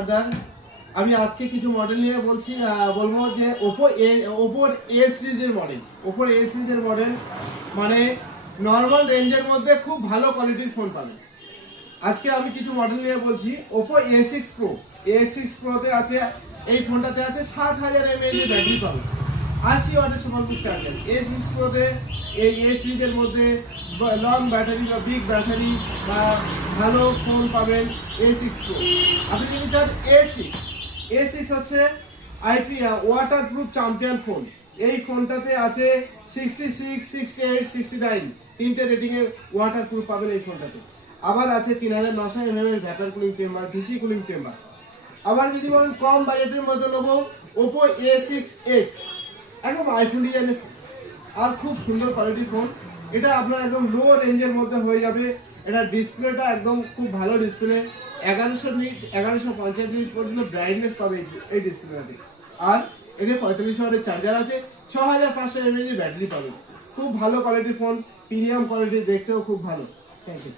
সর্দার। আমি আজকে কিছু মডেল নিয়ে বলবো যে ওপোর এ সিরিজের মডেল। ওপোর এ সিরিজের মডেল মানে নর্মাল রেঞ্জের মধ্যে খুব ভালো কোয়ালিটির ফোন পাবেন। আজকে আমি কিছু মডেল নিয়ে বলছি। ওপো A6 Pro, A6 Proতে আছে, এই ফোনটাতে আছে 7000 mAh এর ব্যাটারি পাবেন, 80 ওয়াটের সুপারবুক চার্জার। A6 Proতে এই এ সিরিজের মধ্যে লং ব্যাটারি বা বিগ ব্যাটারি বা ভালো ফোন পাবেন A6 Pro। আপনি যদি চান A6 হচ্ছে আইপি ওয়াটারপ্রুফ চ্যাম্পিয়ন ফোন। এই ফোনটাতে আছে 66, 68, 69 তিনটে রেটিং এর ওয়াটারপ্রুফ পাবেন এই ফোনটাতে। আবার আছে 3900 mAh এর vapour cooling chamber, DC cooling chamber. আবার যদি বলেন কম বাজেটের মধ্যে নেবো, ওপো A6X, একদম আইফোন ডিজাইনের ফোন আর খুব সুন্দর কোয়ালিটির ফোন। এটা আপনার একদম লো রেঞ্জের মধ্যে হয়ে যাবে। এটা ডিসপ্লেটা একদম খুব ভালো ডিসপ্লে, 1100 নিট 1150 নিট পর্যন্ত ব্রাইটনেস পাবে এই ডিসপ্লেটাতে। আর এতে 45 ওয়াটের চার্জার আছে, 6500 mAh এর ব্যাটারি পাবে। খুব ভালো কোয়ালিটির ফোন, প্রিমিয়াম কোয়ালিটি, দেখতেও খুব ভালো। Thank you.